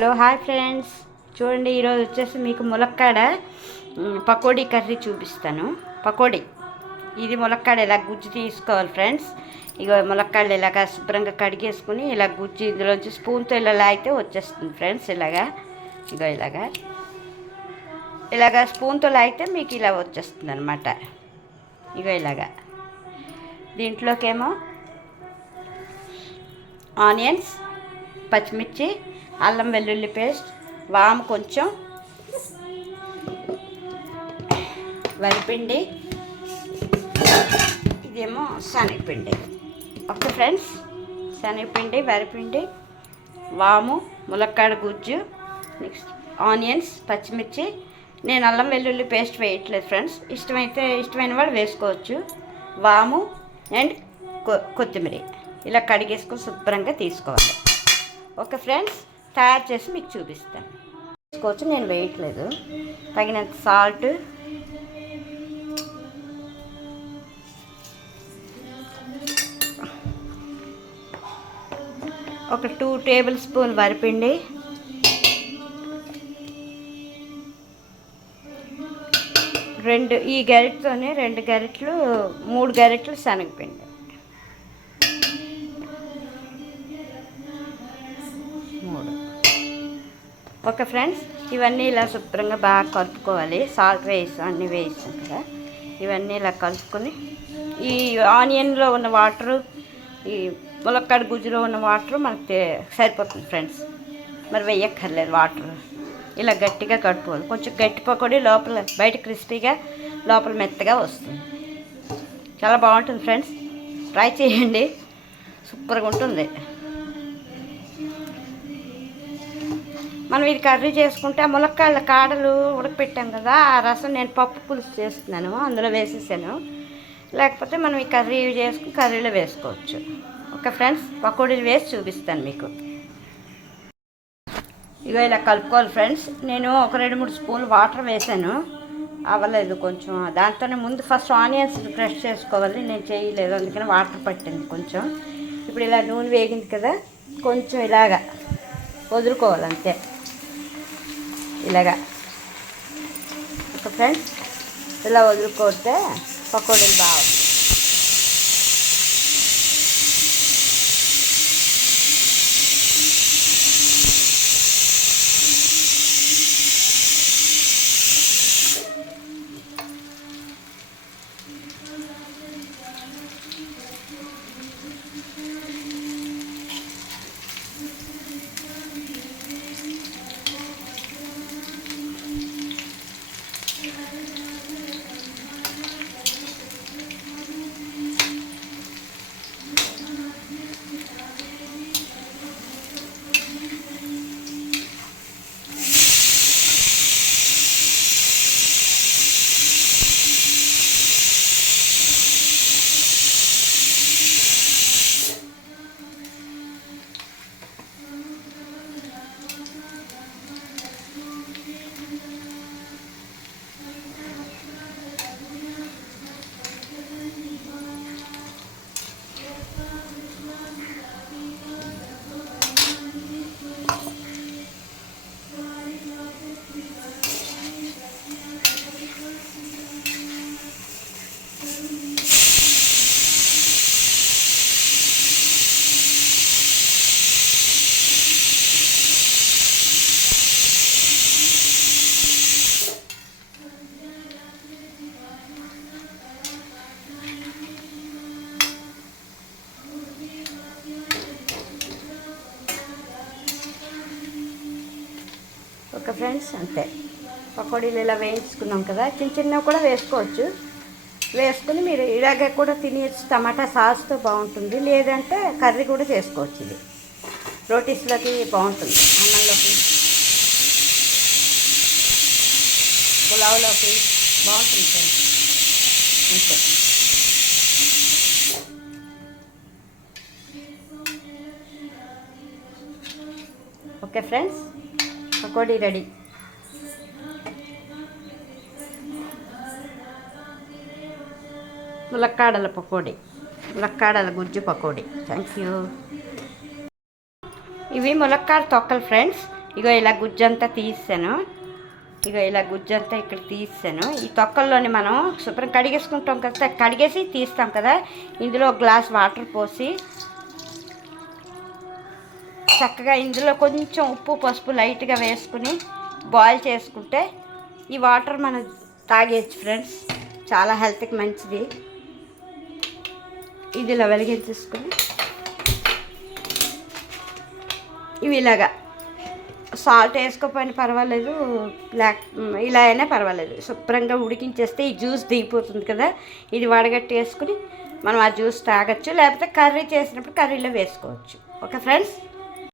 Hello hi friends, చూడండి ఈరోజు వచ్చేసి మీకు ములక్కాడ పకోడీ కర్రీ చూపిస్తాను. పకోడీ ఇది ములక్కాడ ఇలా గుజ్జు తీసుకోవాలి ఫ్రెండ్స్. ఇక ములక్కాడలు ఇలాగా శుభ్రంగా కడిగేసుకుని ఇలా గుజ్జు ఇందులోంచి స్పూన్తో ఇలా లాగితే వచ్చేస్తుంది ఫ్రెండ్స్. ఇలాగా స్పూన్తో లాగితే మీకు ఇలా వచ్చేస్తుంది అనమాట. ఇలాగా దీంట్లోకేమో ఆనియన్స్, పచ్చిమిర్చి, అల్లం వెల్లుల్లి పేస్ట్, వాము కొంచెం, వరిపిండి, ఇదేమో శనగపిండి. ఓకే ఫ్రెండ్స్, శనగపిండి, వరిపిండి, వాము, ములక్కాడ గుజ్జు, నెక్స్ట్ ఆనియన్స్, పచ్చిమిర్చి. నేను అల్లం వెల్లుల్లి పేస్ట్ వేయట్లేదు ఫ్రెండ్స్, ఇష్టమైన వాళ్ళు వేసుకోవచ్చు. వాము అండ్ కొత్తిమీర ఇలా కడిగేసుకొని శుభ్రంగా తీసుకోవాలి. ఓకే ఫ్రెండ్స్, తయారు చేసి మీకు చూపిస్తాను. వేసుకోవచ్చు, నేను వేయట్లేదు. తగినంత సాల్ట్, ఒక 2 టేబుల్ స్పూన్ వరిపిండి, ఈ గరిటతోనే 2 గరిటెలు 3 గరిటెలు శనగపిండి, 3. ఓకే ఫ్రెండ్స్, ఇవన్నీ ఇలా శుభ్రంగా బాగా కలుపుకోవాలి. సాల్ట్ అన్నీ వేసాం కదా, ఇవన్నీ ఇలా కలుపుకొని ఈ ఆనియన్లో ఉన్న వాటరు, ఈ ములక్కాడ గుజ్జులో ఉన్న వాటరు మనకి సరిపోతుంది ఫ్రెండ్స్. మరి వేయక్కర్లేదు వాటర్. ఇలా గట్టిగా కడుపుకోవాలి. కొంచెం గట్టి పకోడీ లోపల బయట క్రిస్పీగా లోపల మెత్తగా వస్తుంది. చాలా బాగుంటుంది ఫ్రెండ్స్, ట్రై చేయండి, సూపర్గా ఉంటుంది. మనం ఇది కర్రీ చేసుకుంటే ఆ ములక్కాళ్ళ కాడలు ఉడకపెట్టాం కదా, ఆ రసం నేను పప్పు పులుసు చేస్తున్నాను, అందులో వేసేసాను. లేకపోతే మనం ఈ కర్రీ చేసుకుని కర్రీలో వేసుకోవచ్చు. ఓకే ఫ్రెండ్స్, పకోడీలు వేసి చూపిస్తాను మీకు. ఇలా కలుపుకోవాలి ఫ్రెండ్స్. నేను ఒక 2-3 స్పూన్లు వాటర్ వేసాను, అవ్వలేదు కొంచెం. దాంతోనే ముందు ఫస్ట్ ఆనియన్స్ క్రష్ చేసుకోవాలి, నేను చేయలేదు, అందుకని వాటర్ పట్టింది కొంచెం. ఇప్పుడు ఇలా నూనె వేగింది కదా, కొంచెం ఇలాగా వదులుకోవాలి అంతే, ఇలాగా. ఓకే ఫ్రెండ్స్, ఇలా వదులుకోతే పకోడీలు బాగా. ఓకే ఫ్రెండ్స్, అంతే. పకోడీలు ఇలా వేయించుకున్నాం కదా, చిన్నవి కూడా వేసుకోవచ్చు. వేసుకుని మీరు ఇలాగే కూడా తినేయచ్చు, టమాటా సాస్తో బాగుంటుంది. లేదంటే కర్రీ కూడా చేసుకోవచ్చు. ఇది రోటీస్లోకి బాగుంటుంది, అన్నంలోకి, పులావ్లోకి బాగుంటుంది ఫ్రెండ్స్, అంతే. Okay friends, pakoda ready. ములక్కాడల పకోడీ, ములక్కాడల గుజ్జు పకోడీ. Thank you. ఇవి ములక్కాడ తొక్కలు ఫ్రెండ్స్. ఇగో ఇలా గుజ్జంతా తీసాను. ఇగో ఇలా గుజ్జంతా ఇక్కడ తీసాను. ఈ తొక్కల్లోని మనం శుభ్రం కడిగేసుకుంటాం కదా, కడిగేసి తీస్తాం కదా. ఇందులో ఒక గ్లాస్ వాటర్ పోసి చక్కగా ఇందులో కొంచెం ఉప్పు పసుపు లైట్గా వేసుకుని బాయిల్ చేసుకుంటే ఈ వాటర్ మనం తాగేయచ్చు ఫ్రెండ్స్. చాలా హెల్త్కి మంచిది. ఇది ఇలా వెలిగించేసుకుని ఇవి ఇలాగా సాల్ట్ వేసుకోకపోయినా పర్వాలేదు, ఇలా అయినా పర్వాలేదు. శుభ్రంగా ఉడికించేస్తే ఈ జ్యూస్ దిగిపోతుంది కదా. ఇది వడగట్టి వేసుకుని మనం ఆ జ్యూస్ తాగొచ్చు, లేకపోతే కర్రీ చేసినప్పుడు కర్రీలో వేసుకోవచ్చు. Okay friends.